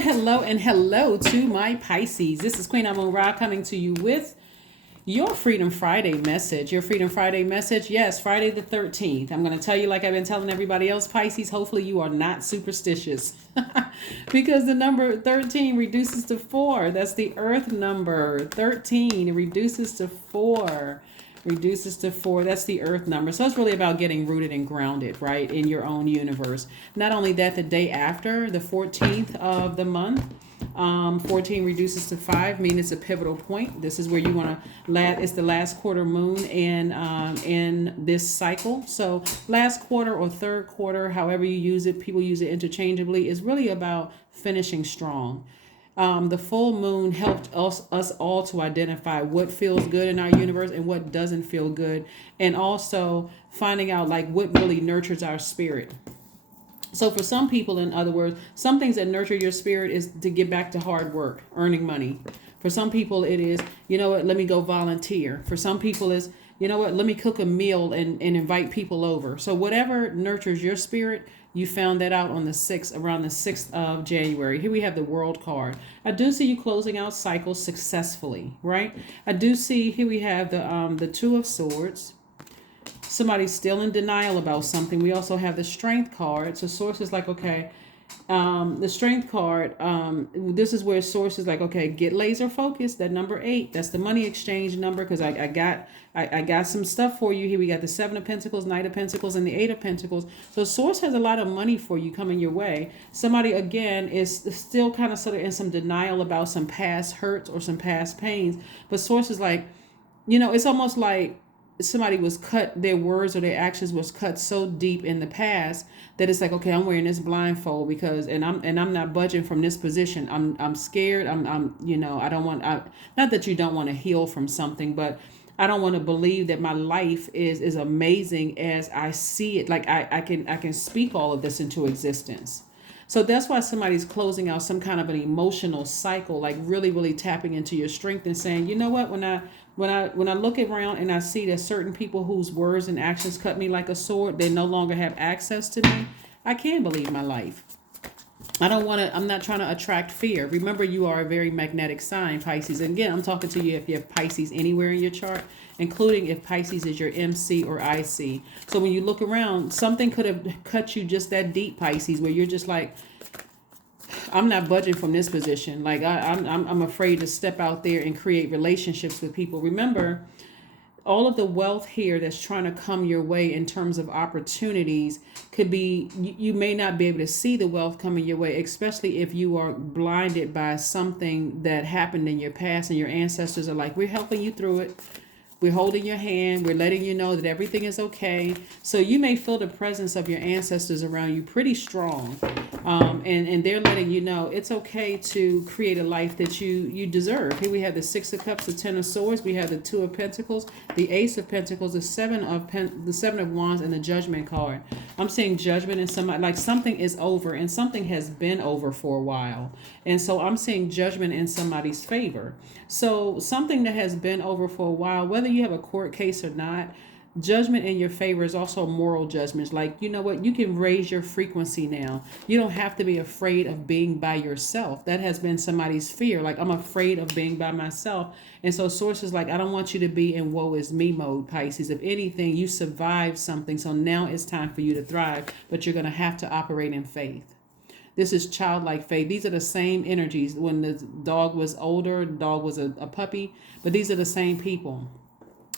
hello, and hello to my Pisces. This is Queen Amun Ra coming to you with your Freedom Friday message. Your Freedom Friday message, yes, Friday the 13th. I'm going to tell you, like I've been telling everybody else, Pisces, hopefully you are not superstitious. Because the number 13 reduces to 4. That's the earth number. 13, it reduces to 4. Reduces to 4. That's the earth number. So it's really about getting rooted and grounded, right, in your own universe. Not only that, the day after, the 14th of the month, 14 reduces to 5, meaning it's a pivotal point. This is where you want to it's the last quarter moon in this cycle. So last quarter or third quarter, however you use it, people use it interchangeably, is really about finishing strong. The full moon helped us all to identify what feels good in our universe and what doesn't feel good, and also finding out like what really nurtures our spirit. So for some people, in other words, some things that nurture your spirit is to get back to hard work, earning money. For some people, it is, you know what, let me go volunteer. For some people, is, you know what, let me cook a meal and invite people over. So whatever nurtures your spirit, you found that out on the 6th, around the 6th of January. Here we have the World card. I do see you closing out cycles successfully, right? I do see, here we have the Two of Swords. Somebody's still in denial about something. We also have the Strength card. So Source is like, okay, the Strength card, this is where Source is like, okay, get laser focused. That number 8, that's the money exchange number, because I got some stuff for you here. We got the 7 of Pentacles, Knight of Pentacles, and the 8 of Pentacles. So Source has a lot of money for you coming your way. Somebody, again, is still kind of sort of in some denial about some past hurts or some past pains. But Source is like, you know, it's almost like somebody was cut, their words or their actions was cut so deep in the past that it's like, okay, I'm wearing this blindfold because I'm not budging from this position. I'm scared. I'm you know, I don't want, not that you don't want to heal from something, but I don't want to believe that my life is amazing as I see it. Like I can speak all of this into existence. So that's why somebody's closing out some kind of an emotional cycle, like really, really tapping into your strength and saying, you know what, when I look around and I see that certain people whose words and actions cut me like a sword, they no longer have access to me, I can believe my life. I'm not trying to attract fear. Remember, you are a very magnetic sign, Pisces. And again, I'm talking to you if you have Pisces anywhere in your chart, including if Pisces is your MC or IC. So when you look around, something could have cut you just that deep, Pisces, where you're just like, I'm not budging from this position. Like I'm afraid to step out there and create relationships with people. Remember, all of the wealth here that's trying to come your way in terms of opportunities could be, you may not be able to see the wealth coming your way, especially if you are blinded by something that happened in your past and your ancestors are like, we're helping you through it. We're holding your hand. We're letting you know that everything is okay. So you may feel the presence of your ancestors around you pretty strong. And they're letting you know it's okay to create a life that you deserve. Here we have the 6 of Cups, the 10 of Swords. We have the 2 of Pentacles, the Ace of Pentacles, the 7 of Wands, and the Judgment card. I'm seeing judgment in somebody, like something is over and something has been over for a while. And so I'm seeing judgment in somebody's favor. So something that has been over for a while, whether you have a court case or not, judgment in your favor is also moral judgments. Like, you know what, you can raise your frequency now. You don't have to be afraid of being by yourself. That has been somebody's fear. Like, I'm afraid of being by myself. And so Source is like, I don't want you to be in woe is me mode, Pisces. If anything, you survived something. So now it's time for you to thrive, but you're going to have to operate in faith. This is childlike faith. These are the same energies. When the dog was older, the dog was a puppy, but these are the same people.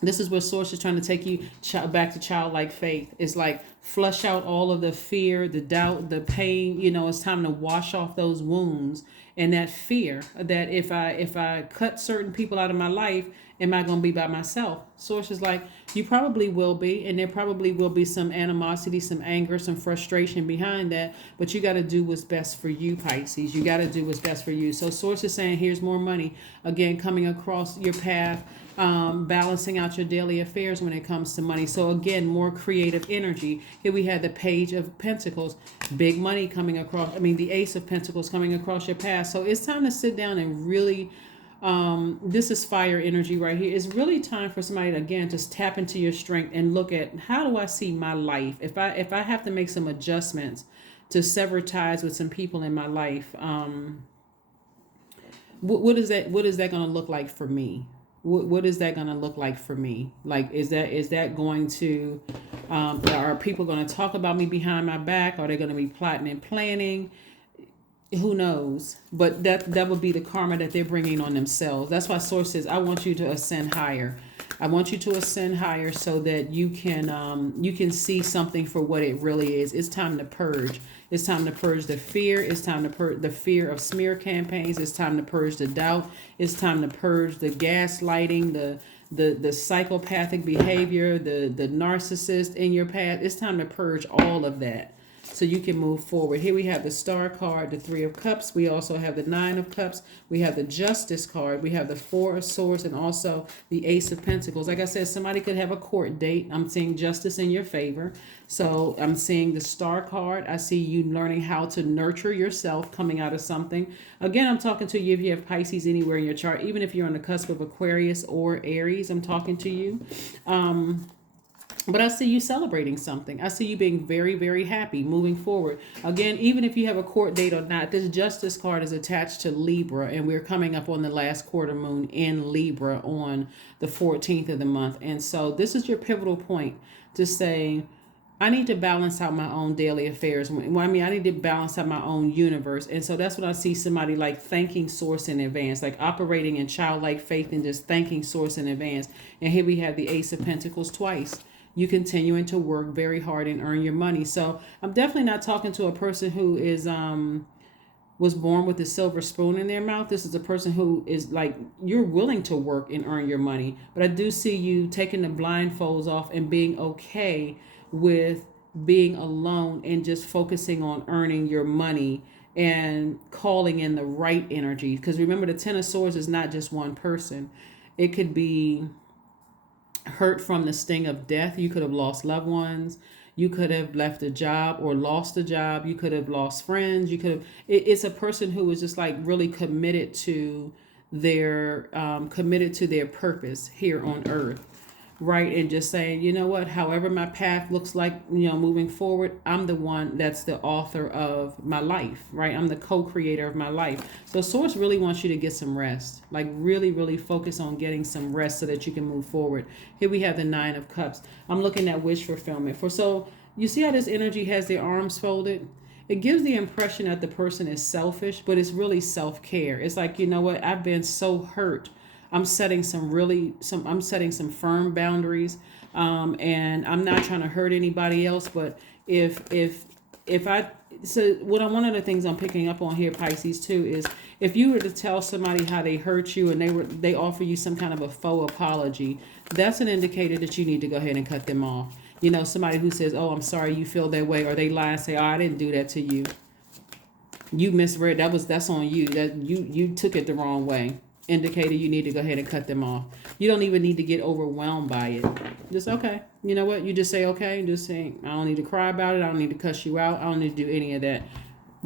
This is where Source is trying to take you back to childlike faith. It's like flush out all of the fear, the doubt, the pain. You know, it's time to wash off those wounds and that fear that if I cut certain people out of my life, am I going to be by myself? Source is like, you probably will be, and there probably will be some animosity, some anger, some frustration behind that, but you got to do what's best for you, Pisces. You got to do what's best for you. So Source is saying, here's more money, again, coming across your path, balancing out your daily affairs when it comes to money. So again, more creative energy. Here we had the Page of Pentacles, big money coming across, the Ace of Pentacles coming across your path. So it's time to sit down and really, this is fire energy right here. It's really time for somebody to, again, just tap into your strength and look at, how do I see my life? If I have to make some adjustments to sever ties with some people in my life. What is that? What is that going to look like for me? What is that going to look like for me? Like, is that going to, are people going to talk about me behind my back? Are they going to be plotting and planning? Who knows? But that would be the karma that they're bringing on themselves. That's why Source says, I want you to ascend higher. I want you to ascend higher so that you can see something for what it really is. It's time to purge. It's time to purge the fear. It's time to purge the fear of smear campaigns. It's time to purge the doubt. It's time to purge the gaslighting, the psychopathic behavior, the narcissist in your path. It's time to purge all of that so you can move forward. Here we have the Star card, the Three of Cups. We also have the Nine of Cups. We have the Justice card. We have the Four of Swords and also the Ace of Pentacles. Like I said, somebody could have a court date. I'm seeing justice in your favor. So I'm seeing the Star card. I see you learning how to nurture yourself coming out of something. Again, I'm talking to you if you have Pisces anywhere in your chart, even if you're on the cusp of Aquarius or Aries, I'm talking to you. But I see you celebrating something. I see you being very, very happy moving forward. Again, even if you have a court date or not, this Justice card is attached to Libra, and we're coming up on the last quarter moon in Libra on the 14th of the month. And so this is your pivotal point to say, I need to balance out my own daily affairs. Well, I mean, I need to balance out my own universe. And so that's when I see somebody like thanking Source in advance, like operating in childlike faith and just thanking Source in advance. And here we have the Ace of Pentacles twice. You continuing to work very hard and earn your money. So I'm definitely not talking to a person who is was born with a silver spoon in their mouth. This is a person who is like, you're willing to work and earn your money. But I do see you taking the blindfolds off and being okay with being alone and just focusing on earning your money and calling in the right energy. Because remember, the Ten of Swords is not just one person. It could be hurt from the sting of death. You could have lost loved ones. You could have left a job or lost a job. You could have lost friends. You could have. It's a person who is just like really committed to their purpose here on earth, right? And just saying, you know what? However my path looks like, moving forward, I'm the one that's the author of my life, right? I'm the co-creator of my life. So Source really wants you to get some rest, like really, really focus on getting some rest so that you can move forward. Here we have the Nine of Cups. I'm looking at wish fulfillment. So you see how this energy has their arms folded? It gives the impression that the person is selfish, but it's really self-care. It's like, you know what? I've been so hurt. I'm setting some firm boundaries, and I'm not trying to hurt anybody else. But so one of the things I'm picking up on here, Pisces, too, is if you were to tell somebody how they hurt you and they offer you some kind of a faux apology, that's an indicator that you need to go ahead and cut them off. Somebody who says, "Oh, I'm sorry you feel that way," or they lie and say, "Oh, I didn't do that to you. You misread. That's on you. That you took it the wrong way." Indicator you need to go ahead and cut them off. You don't even need to get overwhelmed by it. Just okay. You know what? You just say okay. Just say, I don't need to cry about it. I don't need to cuss you out. I don't need to do any of that.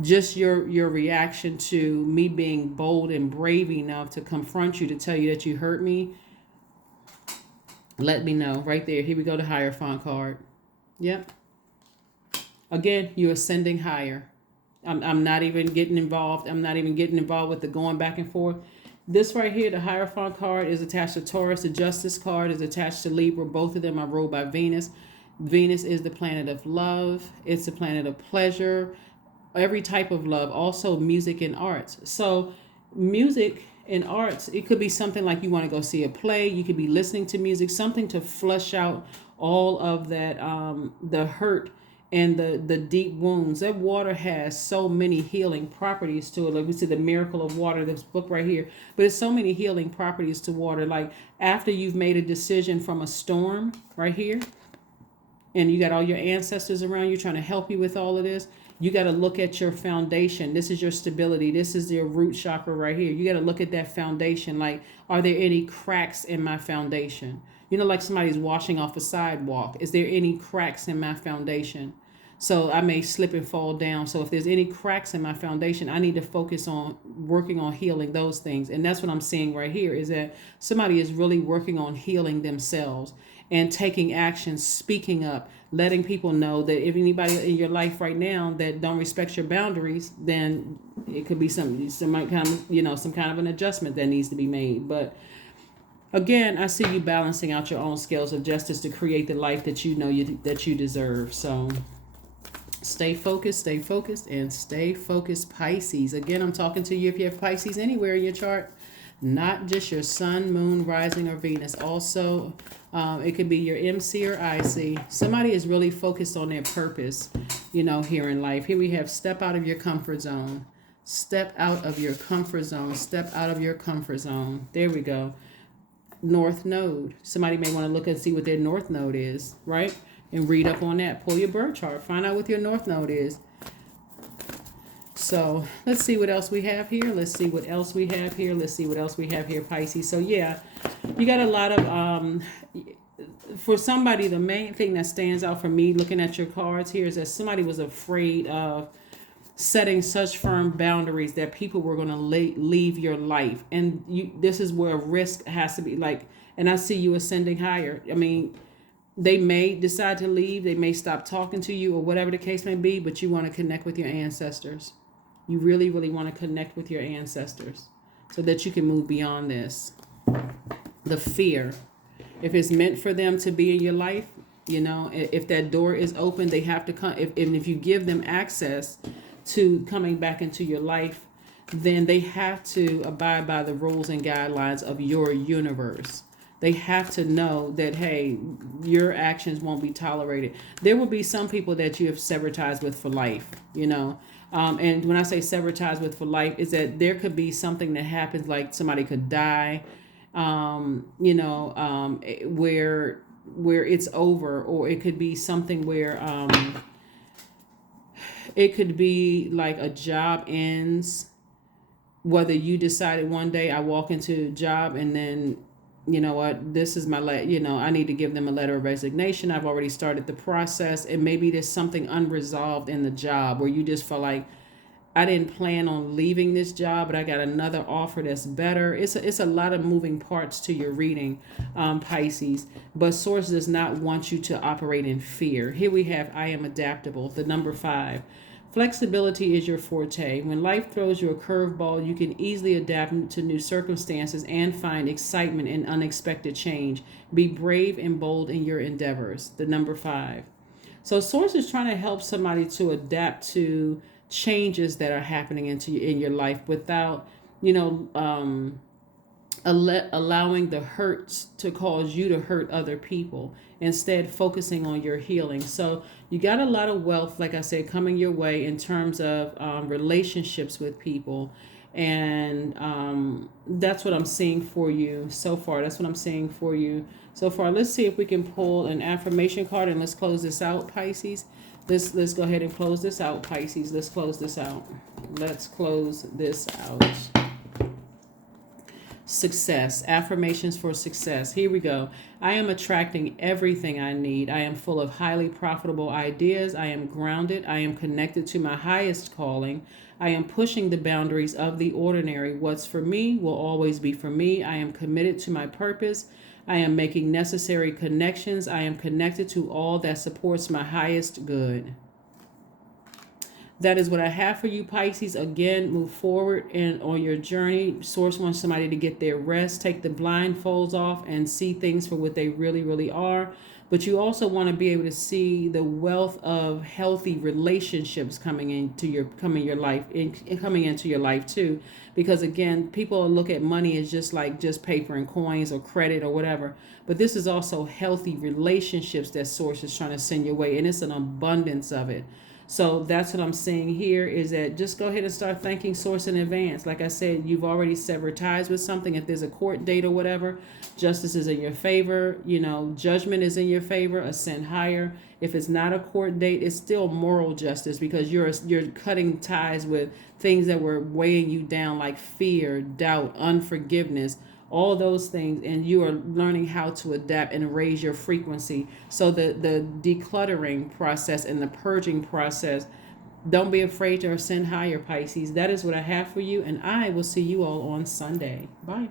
Just your reaction to me being bold and brave enough to confront you, to tell you that you hurt me. Let me know right there. Here we go. The Hierophant card. Yep. Again, you're ascending higher. I'm not even getting involved. I'm not even getting involved with the going back and forth. This right here, the Hierophant card, is attached to Taurus. The Justice card is attached to Libra. Both of them are ruled by Venus. Venus is the planet of love. It's the planet of pleasure, every type of love, also music and arts. So music and arts, it could be something like you want to go see a play. You could be listening to music, something to flush out all of that, the hurt and the deep wounds. That water has so many healing properties to it. Like we see the Miracle of Water, this book right here. But it's so many healing properties to water. Like after you've made a decision from a storm right here, and you got all your ancestors around you trying to help you with all of this, you got to look at your foundation. This is your stability. This is your root chakra right here. You got to look at that foundation. Like, are there any cracks in my foundation? Like somebody's washing off a sidewalk. Is there any cracks in my foundation? So I may slip and fall down. So if there's any cracks in my foundation, I need to focus on working on healing those things. And that's what I'm seeing right here, is that somebody is really working on healing themselves. and taking action, speaking up, letting people know that if anybody in your life right now that don't respect your boundaries, then it could be some kind of, some kind of an adjustment that needs to be made. But again, I see you balancing out your own scales of justice to create the life that that you deserve. So stay focused, and stay focused, Pisces. Again, I'm talking to you if you have Pisces anywhere in your chart, not just your sun, moon, rising, or Venus. Also, it could be your MC or IC. Somebody is really focused on their purpose, here in life. Here we have step out of your comfort zone. Step out of your comfort zone. Step out of your comfort zone. There we go. North node. Somebody may want to look and see what their north node is, right? And read up on that. Pull your birth chart. Find out what your north node is. So let's see what else we have here. Let's see what else we have here. Let's see what else we have here, Pisces. So yeah, you got a lot of, for somebody, the main thing that stands out for me looking at your cards here is that somebody was afraid of setting such firm boundaries that people were going to leave your life. And this is where risk has to be like, and I see you ascending higher. I mean, they may decide to leave. They may stop talking to you or whatever the case may be, but you want to connect with your ancestors. You really, really want to connect with your ancestors so that you can move beyond this. The fear. If it's meant for them to be in your life, if that door is open, they have to come. If you give them access to coming back into your life, then they have to abide by the rules and guidelines of your universe. They have to know that, hey, your actions won't be tolerated. There will be some people that you have severed ties with for life, and when I say severed ties with for life, is that there could be something that happens, like somebody could die, where it's over, or it could be something where it could be like a job ends, whether you decided one day I walk into a job and then, this is my I need to give them a letter of resignation. I've already started the process, and maybe there's something unresolved in the job where you just feel like, I didn't plan on leaving this job, but I got another offer that's better. It's a lot of moving parts to your reading, Pisces. But Source does not want you to operate in fear. Here we have I am adaptable, the number 5. Flexibility is your forte. When life throws you a curveball, you can easily adapt to new circumstances and find excitement in unexpected change. Be brave and bold in your endeavors, the number 5. So Source is trying to help somebody to adapt to changes that are happening in your life without allowing the hurts to cause you to hurt other people, instead focusing on your healing. So you got a lot of wealth, like I said, coming your way in terms of relationships with people, and that's what I'm seeing for you so far. Let's see if we can pull an affirmation card, and let's close this out, Pisces. Let's go ahead and close this out, Pisces. Let's close this out. Success. Affirmations for success. Here we go. I am attracting everything I need. I am full of highly profitable ideas. I am grounded. I am connected to my highest calling. I am pushing the boundaries of the ordinary. What's for me will always be for me. I am committed to my purpose. I am making necessary connections. I am connected to all that supports my highest good. That is what I have for you, Pisces. Again, move forward and on your journey. Source wants somebody to get their rest, take the blindfolds off, and see things for what they really, really are. But you also want to be able to see the wealth of healthy relationships coming into your life too. Because again, people look at money as just paper and coins or credit or whatever. But this is also healthy relationships that Source is trying to send your way, and it's an abundance of it. So that's what I'm saying here, is that just go ahead and start thanking Source in advance. Like I said, you've already severed ties with something. If there's a court date or whatever, justice is in your favor. Judgment is in your favor. Ascend higher. If it's not a court date, it's still moral justice, because you're cutting ties with things that were weighing you down, like fear, doubt, unforgiveness, all those things, and you are learning how to adapt and raise your frequency. So the decluttering process and the purging process, don't be afraid to ascend higher, Pisces. That is what I have for you, and I will see you all on Sunday. Bye.